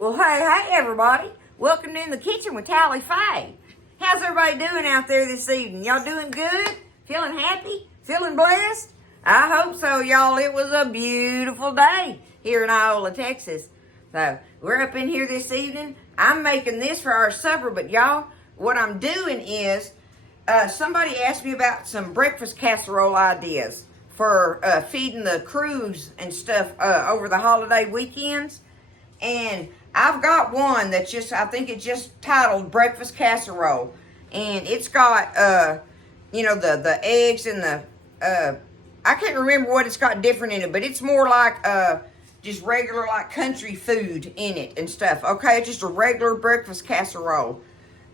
Well, hey, everybody. Welcome to In the Kitchen with Tally Faye. How's everybody doing out there this evening? Y'all doing good? Feeling happy? Feeling blessed? I hope so, y'all. It was a beautiful day here in Iola, Texas. So, we're up in here this evening. I'm making this for our supper, but y'all, what I'm doing is, somebody asked me about some breakfast casserole ideas for feeding the crews and stuff over the holiday weekends. And I've got one that's I think it's just titled Breakfast Casserole. And it's got, the eggs and I can't remember what it's got different in it, but it's more like just regular, like country food in it and stuff. Okay, just a regular breakfast casserole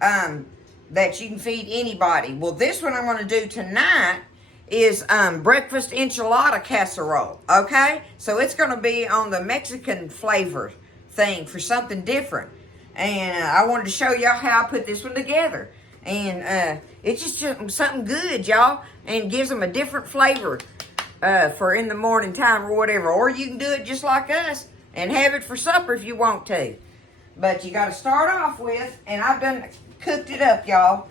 that you can feed anybody. Well, this one I'm going to do tonight is breakfast enchilada casserole. Okay, so it's going to be on the Mexican flavor thing for something different, and I wanted to show y'all how I put this one together, and it's just something good, y'all, and gives them a different flavor for in the morning time or whatever. Or you can do it just like us and have it for supper if you want to, but you got to start off with, and I've done cooked it up, y'all,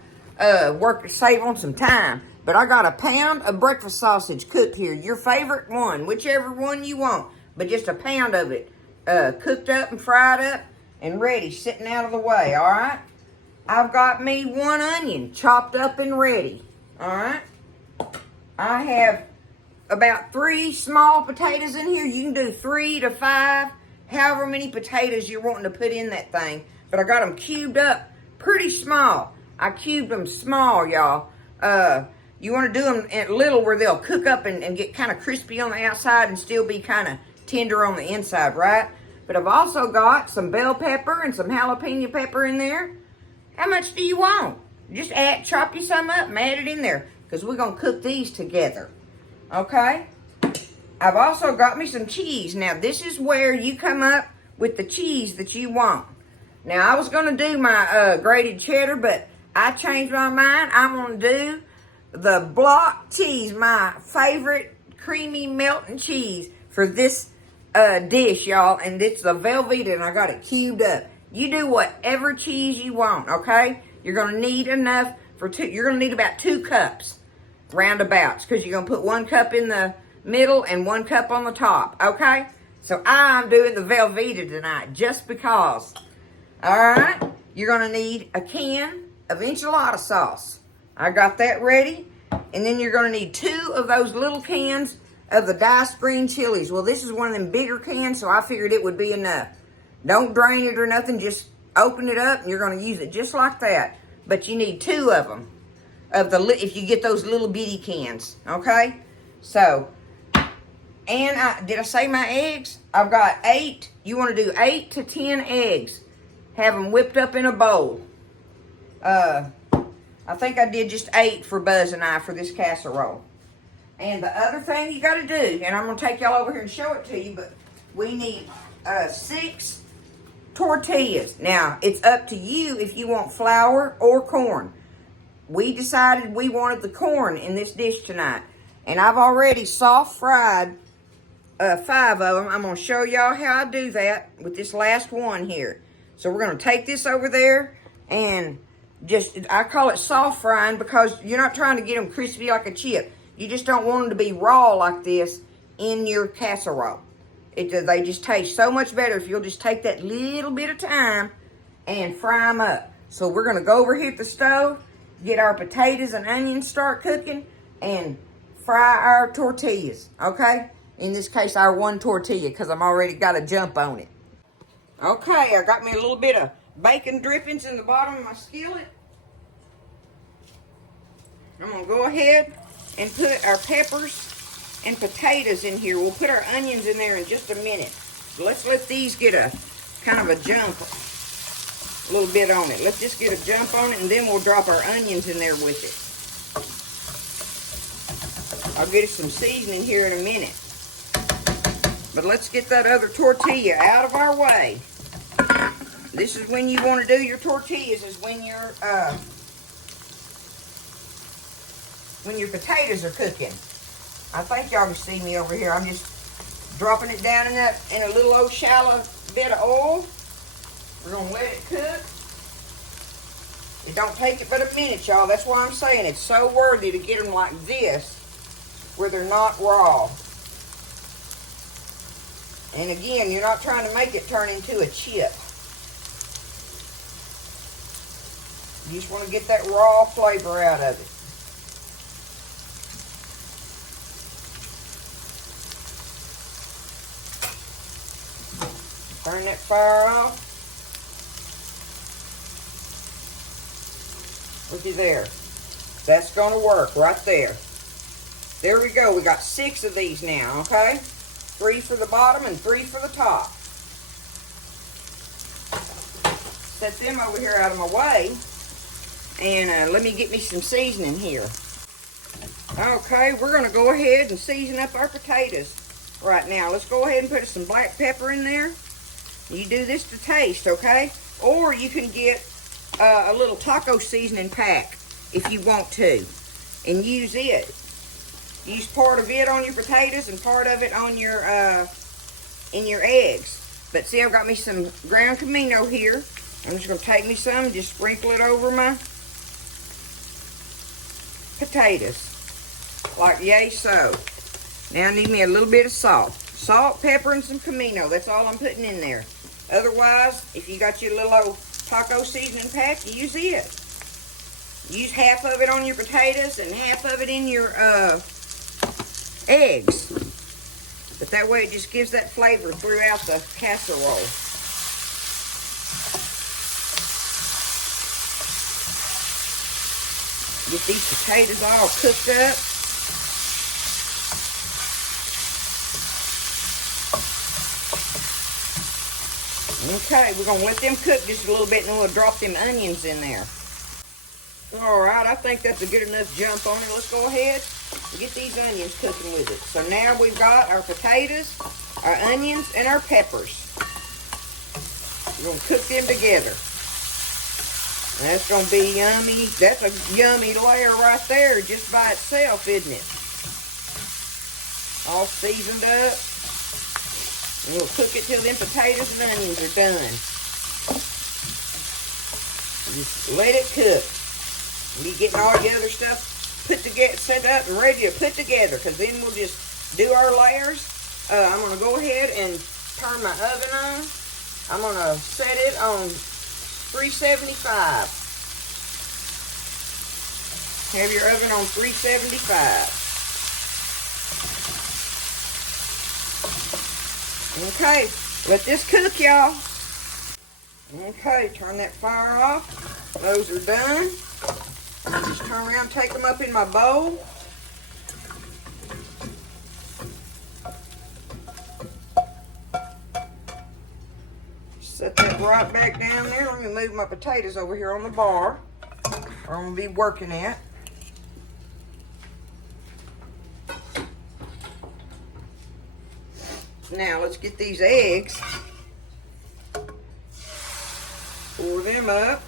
save on some time, but I got a pound of breakfast sausage cooked here, your favorite one, whichever one you want, but just a pound of it cooked up and fried up and ready, sitting out of the way. All right, I've got me one onion chopped up and ready. All right, I have about 3 small potatoes in here. You can do 3 to 5, however many potatoes you're wanting to put in that thing, but I got them cubed up pretty small. I cubed them small, y'all. You want to do them at little where they'll cook up and get kind of crispy on the outside and still be kind of tender on the inside, right? But I've also got some bell pepper and some jalapeno pepper in there. How much do you want? Just chop you some up and add it in there, because we're going to cook these together. Okay? I've also got me some cheese. Now, this is where you come up with the cheese that you want. Now, I was going to do my grated cheddar, but I changed my mind. I'm going to do the block cheese, my favorite creamy melting cheese for this dish, y'all, and it's the Velveeta, and I got it cubed up. You do whatever cheese you want, okay? You're gonna need enough for 2. You're gonna need about 2 cups, roundabouts, because you're gonna put 1 cup in the middle and 1 cup on the top, okay? So I'm doing the Velveeta tonight, just because. All right, you're gonna need a can of enchilada sauce. I got that ready, and then you're gonna need 2 of those little cans of the diced green chilies. Well, this is one of them bigger cans, so I figured it would be enough. Don't drain it or nothing. Just open it up, and you're going to use it just like that. But you need 2 of them, if you get those little bitty cans, okay? So, and did I say my eggs? I've got 8. You want to do 8 to 10 eggs. Have them whipped up in a bowl. I think I did just 8 for Buzz and I for this casserole. And the other thing you got to do, and I'm going to take y'all over here and show it to you, but we need 6 tortillas. Now, it's up to you if you want flour or corn. We decided we wanted the corn in this dish tonight. And I've already soft fried 5 of them. I'm going to show y'all how I do that with this last one here. So we're going to take this over there and I call it soft frying because you're not trying to get them crispy like a chip. You just don't want them to be raw like this in your casserole. They just taste so much better if you'll just take that little bit of time and fry them up. So we're going to go over here at the stove, get our potatoes and onions start cooking, and fry our tortillas, okay? In this case, our 1 tortilla, because I'm already got a jump on it. Okay, I got me a little bit of bacon drippings in the bottom of my skillet. I'm going to go ahead and put our peppers and potatoes in here. We'll put our onions in there in just a minute. So let's let these get a kind of a jump a little bit on it. Let's just get a jump on it, and then we'll drop our onions in there with it. I'll get us some seasoning here in a minute. But let's get that other tortilla out of our way. This is when you want to do your tortillas, is when your potatoes are cooking. I think y'all can see me over here. I'm just dropping it down in a little old shallow bit of oil. We're going to let it cook. It don't take it but a minute, y'all. That's why I'm saying it's so worthy to get them like this, where they're not raw. And again, you're not trying to make it turn into a chip. You just want to get that raw flavor out of it. Turn that fire off. Looky there. That's going to work right there. There we go. We got 6 of these now, okay? 3 for the bottom and 3 for the top. Set them over here out of my way. And let me get me some seasoning here. Okay, we're going to go ahead and season up our potatoes right now. Let's go ahead and put some black pepper in there. You do this to taste, okay? Or you can get a little taco seasoning pack if you want to, and use it. Use part of it on your potatoes and part of it on your in your eggs. But see, I've got me some ground comino here. I'm just going to take me some and just sprinkle it over my potatoes, like yay so. Now I need me a little bit of salt. Salt, pepper, and some comino. That's all I'm putting in there. Otherwise, if you got your little old taco seasoning pack, use it. Use half of it on your potatoes and half of it in your eggs. But that way it just gives that flavor throughout the casserole. Get these potatoes all cooked up. Okay, we're going to let them cook just a little bit, and then we'll drop them onions in there. Alright, I think that's a good enough jump on it. Let's go ahead and get these onions cooking with it. So now we've got our potatoes, our onions, and our peppers. We're going to cook them together. And that's going to be yummy. That's a yummy layer right there just by itself, isn't it? All seasoned up. And we'll cook it till them potatoes and onions are done. Just let it cook. Be getting all the other stuff put together, set up and ready to put together, because then we'll just do our layers. I'm going to go ahead and turn my oven on. I'm going to set it on 375. Have your oven on 375. Okay, let this cook, y'all. Okay, turn that fire off. Those are done. Just turn around, take them up in my bowl. Set that right back down there. Let me move my potatoes over here on the bar, where I'm going to be working at. Now, let's get these eggs. Pour them up.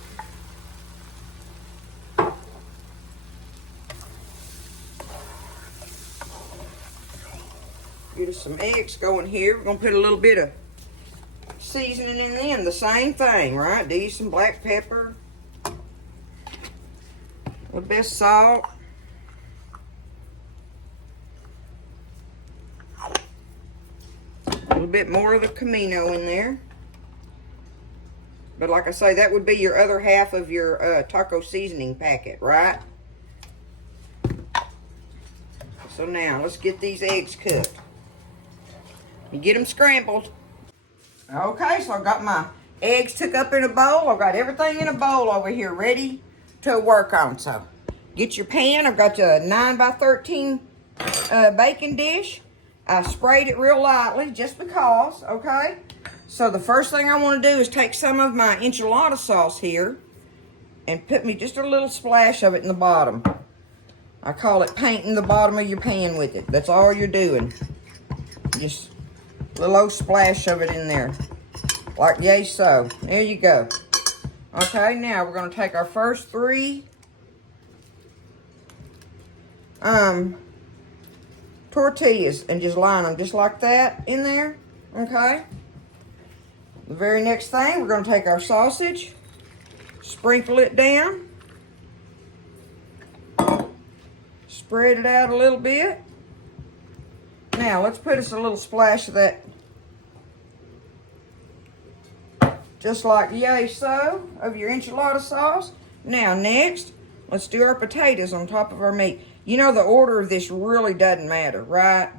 Get us some eggs going here. We're going to put a little bit of seasoning in them. The same thing, right? Do you some black pepper. A little bit of salt. A little bit more of the comino in there. But like I say, that would be your other half of your taco seasoning packet, right? So now, let's get these eggs cooked. You get them scrambled. Okay, so I got my eggs took up in a bowl. I've got everything in a bowl over here ready to work on. So get your pan. I've got a 9x13 baking dish. I sprayed it real lightly just because, okay? So the first thing I want to do is take some of my enchilada sauce here and put me just a little splash of it in the bottom. I call it painting the bottom of your pan with it. That's all you're doing. Just a little old splash of it in there. Like yay so. There you go. Okay, now we're going to take our first 3 tortillas and just line them just like that in there. Okay. The very next thing, we're going to take our sausage, sprinkle it down, spread it out a little bit. Now, let's put us a little splash of that, just like yay so, of your enchilada sauce. Now, next, let's do our potatoes on top of our meat. You know, the order of this really doesn't matter, right?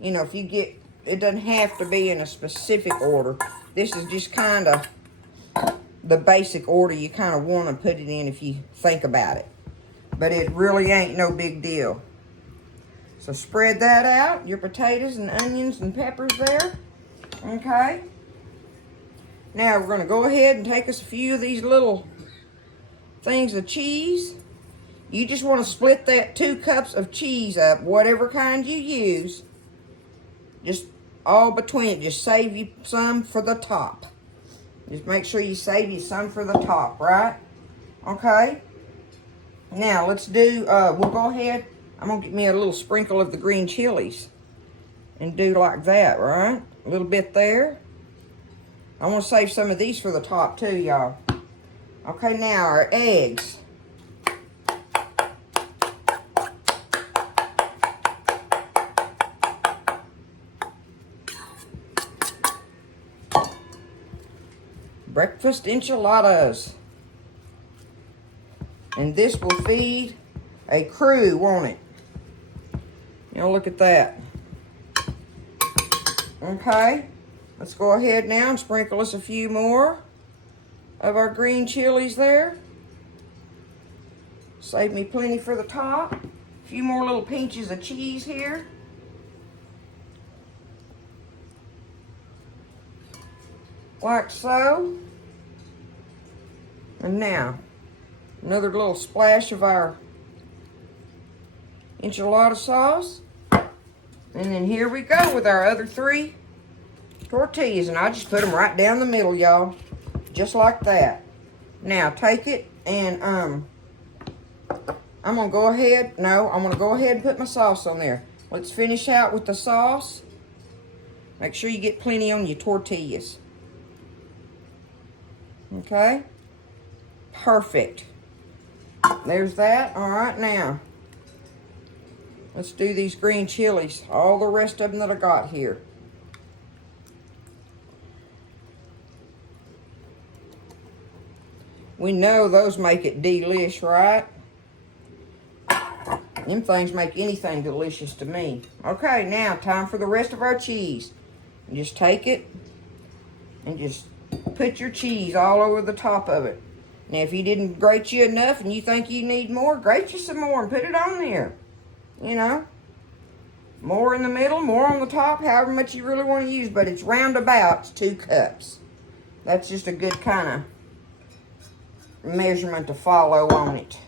You know, if you get, it doesn't have to be in a specific order. This is just kind of the basic order you kind of want to put it in if you think about it. But it really ain't no big deal. So spread that out, your potatoes and onions and peppers there. Okay. Now we're going to go ahead and take us a few of these little things of cheese. You just want to split that 2 cups of cheese up, whatever kind you use. Just all between it. Just save you some for the top. Just make sure you save you some for the top, right? Okay. Now let's do, we'll go ahead. I'm going to get me a little sprinkle of the green chilies. And do like that, right? A little bit there. I want to save some of these for the top too, y'all. Okay, now our eggs. Breakfast enchiladas. And this will feed a crew, won't it? You know, look at that. Okay. Let's go ahead now and sprinkle us a few more of our green chilies there. Save me plenty for the top. A few more little pinches of cheese here. Like so. And now, another little splash of our enchilada sauce. And then here we go with our other 3 tortillas. And I just put them right down the middle, y'all. Just like that. Now, take it and, I'm going to go ahead. No, I'm going to go ahead and put my sauce on there. Let's finish out with the sauce. Make sure you get plenty on your tortillas. Okay. Perfect. There's that. All right, now. Let's do these green chilies. All the rest of them that I got here. We know those make it delish, right? Them things make anything delicious to me. Okay, now time for the rest of our cheese. And just take it and just put your cheese all over the top of it. Now, if you didn't grate you enough and you think you need more, grate you some more and put it on there. You know, more in the middle, more on the top, however much you really want to use. But it's roundabout 2 cups. That's just a good kind of measurement to follow on it.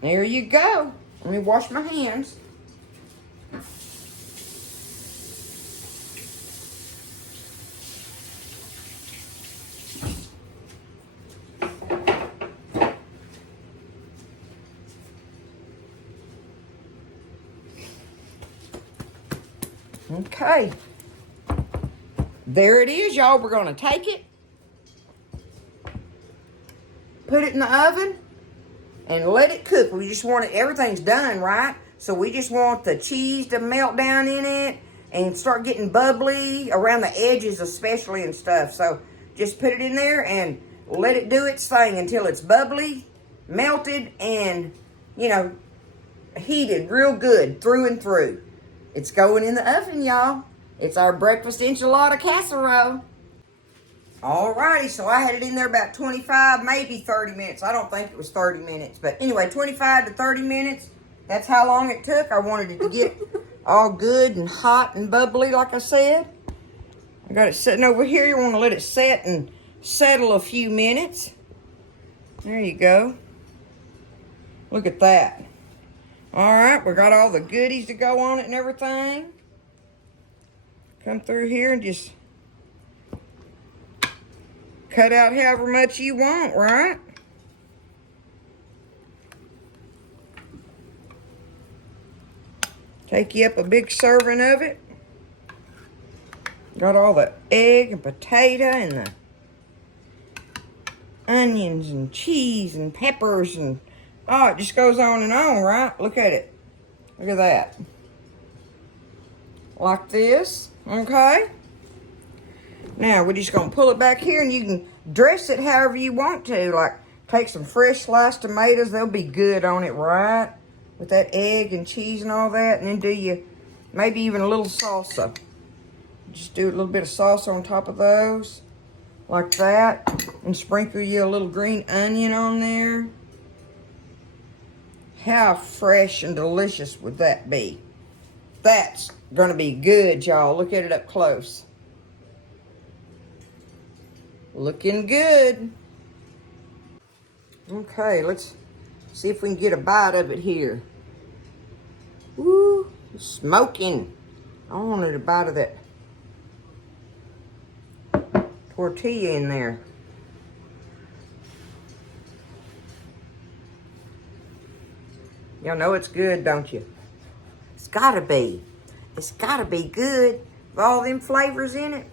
There you go. Let me wash my hands. Okay. There it is, y'all. We're going to take it, put it in the oven, and let it cook. We just want it, everything's done, right? So we just want the cheese to melt down in it and start getting bubbly around the edges especially and stuff. So just put it in there and let it do its thing until it's bubbly, melted, and, you know, heated real good through and through. It's going in the oven, y'all. It's our breakfast enchilada casserole. Alrighty, so I had it in there about 25, maybe 30 minutes. I don't think it was 30 minutes. But anyway, 25 to 30 minutes. That's how long it took. I wanted it to get all good and hot and bubbly, like I said. I got it sitting over here. You want to let it set and settle a few minutes. There you go. Look at that. Alright, we got all the goodies to go on it and everything. Come through here and just cut out however much you want, right? Take you up a big serving of it. Got all the egg and potato and the onions and cheese and peppers and oh, it just goes on and on, right? Look at it. Look at that. Like this, okay? Now, we're just going to pull it back here, and you can dress it however you want to. Like, take some fresh sliced tomatoes. They'll be good on it, right? With that egg and cheese and all that. And then do you maybe even a little salsa. Just do a little bit of salsa on top of those. Like that. And sprinkle you a little green onion on there. How fresh and delicious would that be? That's going to be good, y'all. Look at it up close. Looking good. Okay, let's see if we can get a bite of it here. Woo, smoking. I wanted a bite of that tortilla in there. Y'all know it's good, don't you? It's gotta be. It's gotta be good with all them flavors in it.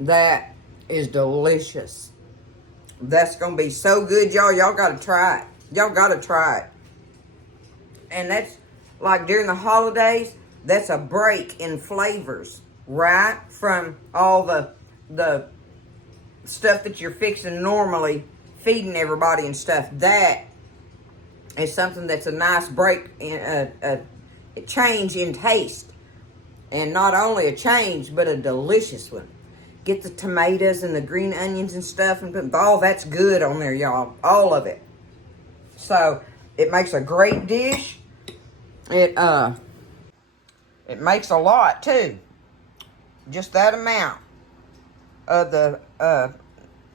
That is delicious. That's gonna be so good, y'all. Y'all gotta try it. Y'all gotta try it. And that's like during the holidays, that's a break in flavors, right? From all the stuff that you're fixing normally, feeding everybody and stuff. That is something that's a nice break in a change in taste. And not only a change, but a delicious one. Get the tomatoes and the green onions and stuff and put all that's good on there, y'all. All of it. So it makes a great dish. It makes a lot too. Just that amount of the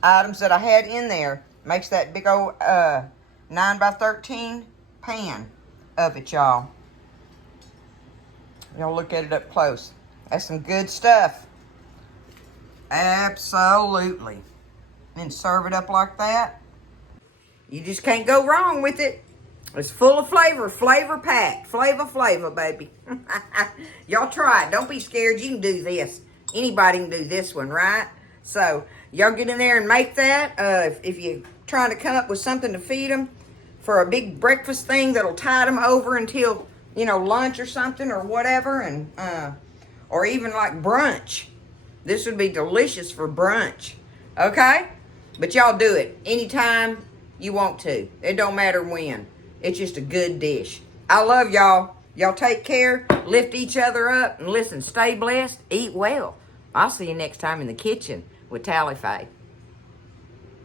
items that I had in there makes that big old 9x13 pan of it, y'all. Y'all look at it up close. That's some good stuff. Absolutely. And serve it up like that. You just can't go wrong with it. It's full of flavor, flavor packed, flavor, baby. Y'all try it. Don't be scared. You can do this. Anybody can do this one, right? So, y'all get in there and make that. If you're trying to come up with something to feed them for a big breakfast thing that'll tide them over until, you know, lunch or something or whatever. And or even like brunch. This would be delicious for brunch. Okay? But y'all do it anytime you want to. It don't matter when. It's just a good dish. I love y'all. Y'all take care. Lift each other up. And listen, stay blessed. Eat well. I'll see you next time in the kitchen with Tally Faye.